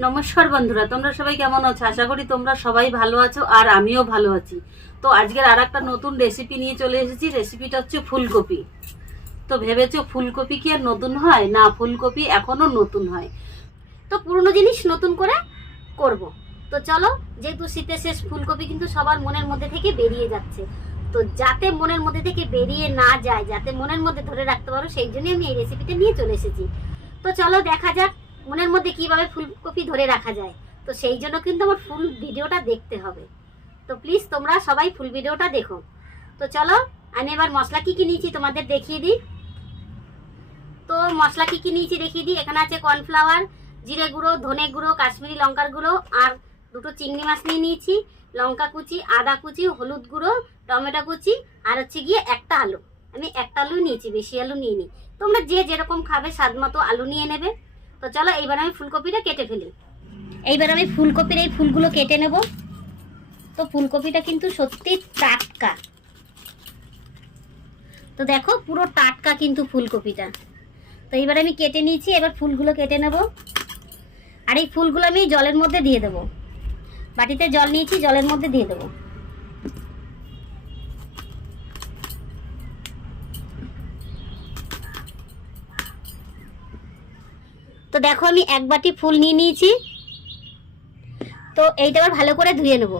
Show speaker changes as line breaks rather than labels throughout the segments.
নমস্কার বন্ধুরা, তোমরা সবাই কেমন আছো? আশা করি তোমরা সবাই ভালো আছো আর আমিও ভালো আছি। তো আজকের আর একটা নতুন রেসিপি নিয়ে চলে এসেছি রেসিপিটা হচ্ছে ফুলকপি। তো ভেবেছো ফুলকপি কি আর নতুন হয়? না, ফুলকপি এখনও নতুন হয়।
তো পুরনো জিনিস নতুন করে করব। তো চলো, যেহেতু শীতের শেষ, ফুলকপি কিন্তু সবার মনের মধ্যে থেকে বেরিয়ে যাচ্ছে। তো যাতে মনের মধ্যে থেকে বেরিয়ে না যায়, যাতে মনের মধ্যে ধরে রাখতে পারো, সেই জন্যই আমি এই রেসিপিটা নিয়ে চলে এসেছি। তো চলো, দেখা যাক মনের মধ্যে কীভাবে ফুলকপি ধরে রাখা যায়? তো সেই জন্য কিন্তু আমার ফুল ভিডিওটা দেখতে হবে। তো প্লিজ তোমরা সবাই ফুল ভিডিওটা দেখো। তো চলো, আমি এবার মশলা কী কী নিয়েছি তোমাদের দেখিয়ে দিই। তো মশলা কী কী নিয়েছি দেখিয়ে দিই। এখানে আছে কর্নফ্লাওয়ার জিরে গুঁড়ো, ধনে গুঁড়ো, কাশ্মীরি লঙ্কার গুঁড়ো আর দুটো চিংড়ি মাছ নিয়ে নিয়েছি। লঙ্কা কুচি, আদা কুচি, হলুদ গুঁড়ো, টমেটো কুচি আর হচ্ছে গিয়ে একটা আলু। আমি একটা আলু নিয়েছি, বেশি আলু নিয়ে নিই তোমরা যে যেরকম খাবে স্বাদ মতো আলু নিয়ে নেবে। তো চলো এইবার আমি ফুলকপিটা কেটে ফেলি। এইবার আমি ফুলকপির এই ফুলগুলো কেটে নেব। তো ফুলকপিটা কিন্তু সত্যি টাটকা। তো দেখো পুরো টাটকা কিন্তু ফুলকপিটা। তো এইবার আমি কেটে নিয়েছি, এবার ফুলগুলো কেটে নেব। আর এই ফুলগুলো আমি জলের মধ্যে দিয়ে দেবো। বাটিতে জল নিয়েছি, জলের মধ্যে দিয়ে দেবো। তো দেখো আমি এক বাটি ফুল নিয়ে নিয়েছি। তো এইটা আবার ভালো করে ধুয়ে নেব।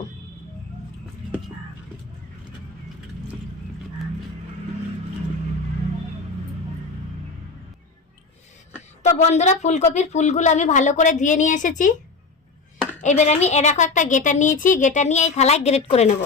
তো বন্ধুরা, ফুলকপির ফুলগুলো আমি ভালো করে ধুয়ে নিয়ে এসেছি। এবার আমি এরকম একটা গেটা নিয়েছি। গেটা নিয়ে এই থালায় গ্রেট করে নেব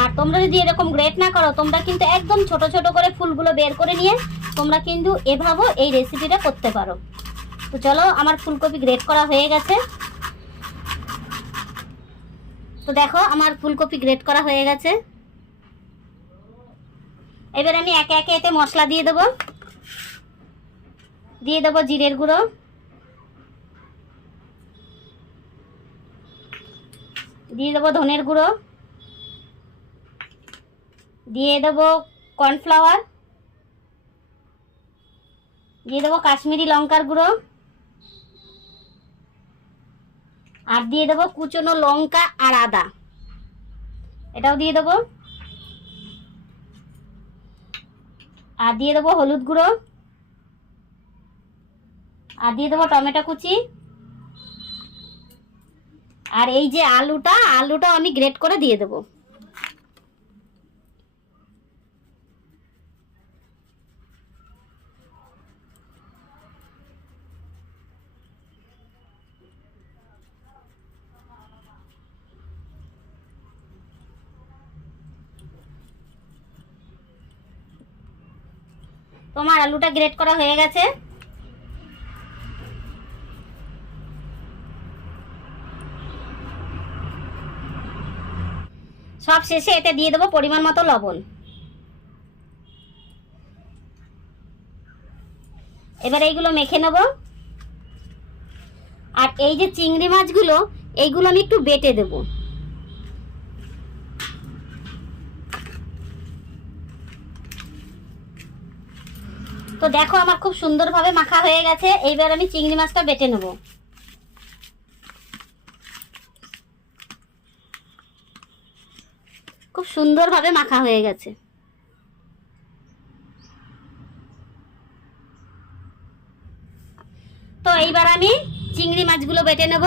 আর তোমরা যদি এরকম গ্রেট না করো, তোমরা কিন্তু একদম ছোট ছোট করে ফুলগুলো বের করে নিয়ে তোমরা কিন্তু এভাবেও এই রেসিপিটা করতে পারো। তো চলো, আমার ফুলকপি গ্রেট করা হয়ে গেছে। তো দেখো, আমার ফুলকপি গ্রেট করা হয়ে গেছে। এবার আমি একে একে এতে মশলা দিয়ে দেবো। দিয়ে দেবো জিরের গুঁড়ো। দিয়ে দেবো ধনের গুঁড়ো। দিয়ে দেবো কর্নফ্লাওয়ার, দিয়ে দেবো কাশ্মীরি লঙ্কার গুঁড়ো, আর দিয়ে দেবো কুচনো লঙ্কা আর আদা। এটাও দিয়ে দেবো। আর দিয়ে দেবো হলুদ গুঁড়ো, আর দিয়ে দেবো টমেটো কুচি। আর এই যে আলুটা আলুটা আমি গ্রেট করে দিয়ে দেবো। তোমার আলুটা গ্রেট করা হয়ে গেছে। সব শেষে এতে দিয়ে দেবো পরিমাণ মতো লবণ। এবার এইগুলো মেখে নেব। আর এই যে চিংড়ি মাছগুলো, এইগুলো আমি একটু বেটে দেবো। তো দেখো আমার খুব সুন্দরভাবে মাখা হয়ে গেছে, এইবার আমি চিংড়ি মাছটা বেটে নেব। খুব সুন্দরভাবে মাখা হয়ে গেছে। তো এইবার আমি চিংড়ি মাছগুলো বেটে নেব।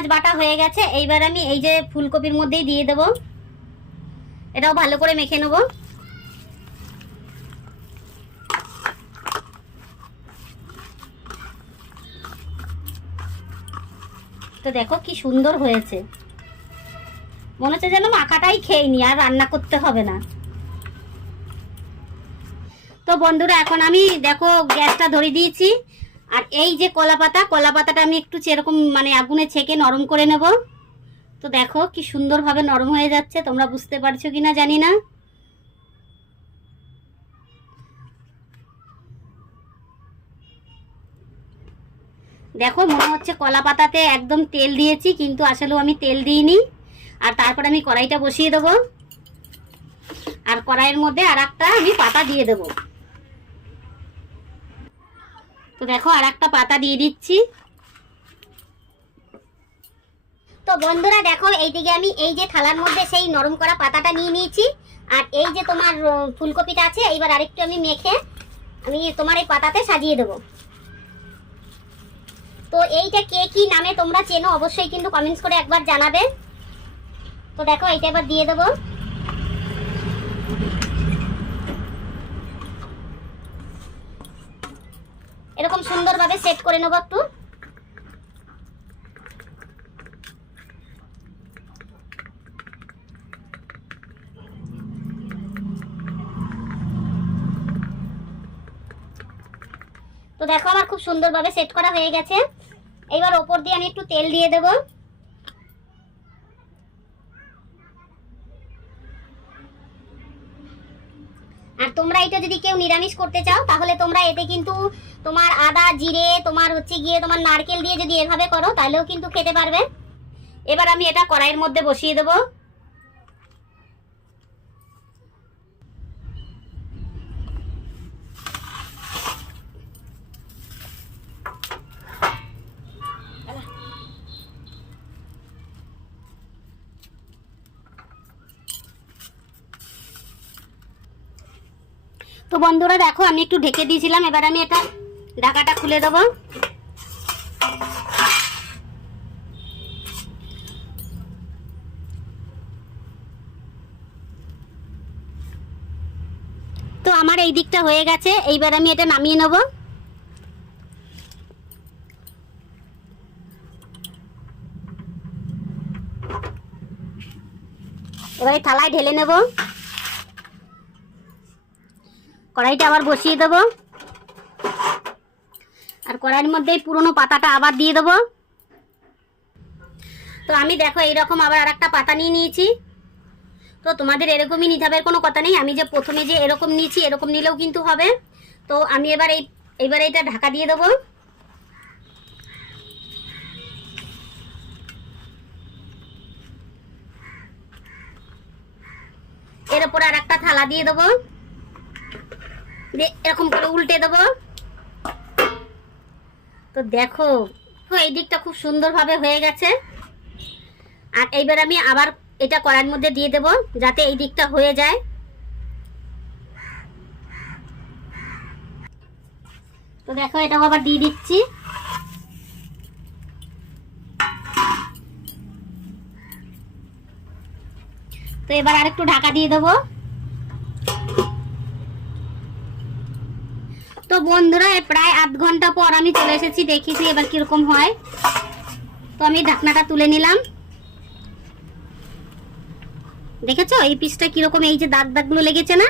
মাছ বাটা হয়ে গেছে, এইবার আমি এই যে ফুলকপির মধ্যেই দিয়ে দেব। এটাও ভালো করে মেখে নেব। তো দেখো কি সুন্দর হয়েছে। মনে হচ্ছে যেন মাখাটাই খেয়ে নি, আর রান্না করতে হবে না। তো বন্ধুরা, এখন আমি দেখো গ্যাসটা ধরে দিয়েছি। আর এই যে কলা পাতা, কলা পাতাটা আমি একটু সেরকম মানে আগুনে ছেঁকে নরম করে নেব। তো দেখো কি সুন্দরভাবে নরম হয়ে যাচ্ছে, তোমরা বুঝতে পারছ কিনা জানি না। দেখো, মনে হচ্ছে কলা পাতাতে একদম তেল দিয়েছি, কিন্তু আসলেও আমি তেল দিইনি। আর তারপর আমি কড়াইটা বসিয়ে দেবো। আর কড়াইয়ের মধ্যে আর একটা আমি পাতা দিয়ে দেবো। তো দেখো আর একটা পাতা দিয়ে দিচ্ছি। তো বন্ধুরা, দেখো, এইদিকে আমি এই যে থালার মধ্যে সেই নরম করা পাতাটা নিয়ে নিয়েছি। আর এই যে তোমার ফুলকপিটা আছে, এইবার আরেকটু আমি মেখে আমি তোমার এই পাতাতে সাজিয়ে দেবো। তো এইটা কে কি নামে তোমরা চেনো, অবশ্যই কিন্তু কমেন্টস করে একবার জানাবে। তো দেখো, এইটা এবার দিয়ে দেবো। এরকম সুন্দরভাবে সেট করে নেব একটু। তো দেখো আমার খুব সুন্দরভাবে সেট করা হয়ে গেছে। এইবার ওপর দিয়ে আমি একটু তেল দিয়ে দেবো। আর তোমরা এটা যদি কেউ নিরামিষ করতে চাও, তাহলে তোমরা এতে কিন্তু তোমার আদা, জিরে, তোমার হচ্ছে গিয়ে তোমার নারকেল দিয়ে যদি এভাবে করো, তাহলেও কিন্তু খেতে পারবে। এবার আমি এটা কড়াইয়ের মধ্যে বসিয়ে দেবো। বন্ধুরা, দেখো, আমি একটু ঢেকে দিয়েছিলাম। এবার আমি এটা ঢাকাটা খুলে দেবো। তো আমার এই দিকটা হয়ে গেছে। এইবার আমি এটা নামিয়ে নেব। এবার থালায় ঢেলে নেব। কড়াইটা আবার বসিয়ে দেবো। আর কড়াইয়ের মধ্যে পুরোনো পাতাটা আবার দিয়ে দেবো। তো আমি দেখো এইরকম আবার আর একটা পাতা নিয়ে নিয়েছি। তো তোমাদের এরকমই নিতে হবে কোনো কথা নেই। আমি যে প্রথমে যে এরকম নিয়েছি, এরকম নিলেও কিন্তু হবে। তো আমি এবার এই, এবার এটা ঢাকা দিয়ে দেবো। এর উপর আর একটা থালা দিয়ে দেবো। এরকম করে উল্টে দেবো। তো দেখো এই দিকটা খুব সুন্দরভাবে হয়ে গেছে। আর এইবার আমি আবার এটা কড়াইয়ের মধ্যে দিয়ে দেব, যাতে এই দিকটা হয়ে যায়। তো দেখো, এটাও আবার দিয়ে দিচ্ছি। তো এবার আরেকটু ঢাকা দিয়ে দেবো। বন্ধুরা প্রায় আধ ঘণ্টা পর আমি চলে এসেছি দেখেছি এবার কীরকম হয়। তো আমি ঢাকনাটা তুলে নিলাম। দেখেছ? এই পিসটা কীরকম, এই যে দাগ দাগগুলো লেগেছে না?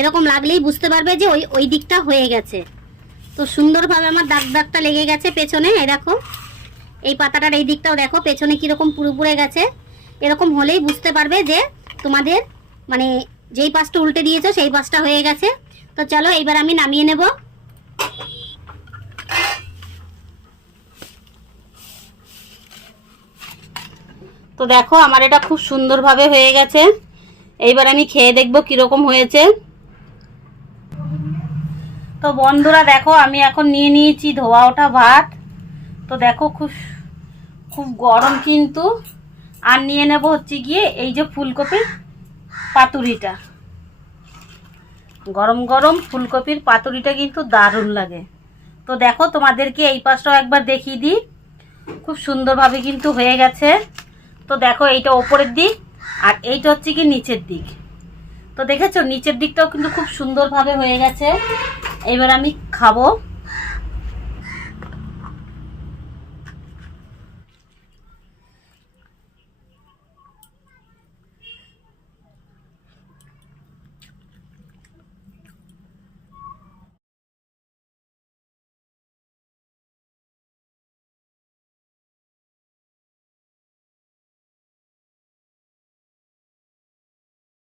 এরকম লাগলেই বুঝতে পারবে যে ওই ওই দিকটা হয়ে গেছে। তো সুন্দরভাবে আমার দাগ দাগটা লেগে গেছে পেছনে, এই দেখো। এই পাতাটার এই দিকটাও দেখো, পেছনে কীরকম পুরোপুরে গেছে। এরকম হলেই বুঝতে পারবে যে তোমাদের মানে যেই পাশটা উল্টে দিয়েছ, সেই পাশটা হয়ে গেছে। তো চলো, এইবার আমি নামিয়ে নেব।
তো দেখো, আমার এটা খুব সুন্দরভাবে হয়ে গেছে। এইবার আমি খেয়ে দেখব কীরকম হয়েছে। তো বন্ধুরা, দেখো, আমি এখন নিয়ে নিয়েছি ধোয়া ওঠা ভাত। তো দেখো, খুব খুব গরম কিন্তু। আর নিয়ে নেব হচ্ছে গিয়ে এই যে ফুলকপির পাতুরিটা। গরম গরম ফুলকপির পাতুরিটা কিন্তু দারুণ লাগে। তো দেখো, তোমাদেরকে এই পাশটাও একবার দেখিয়ে দিই। খুব সুন্দরভাবে কিন্তু হয়ে গেছে। তো দেখো এইটা ওপরের দিক আর এইটা হচ্ছে কি নিচের দিক। তো দেখেছ, নিচের দিকটাও কিন্তু খুব সুন্দরভাবে হয়ে গেছে। এবার আমি খাব।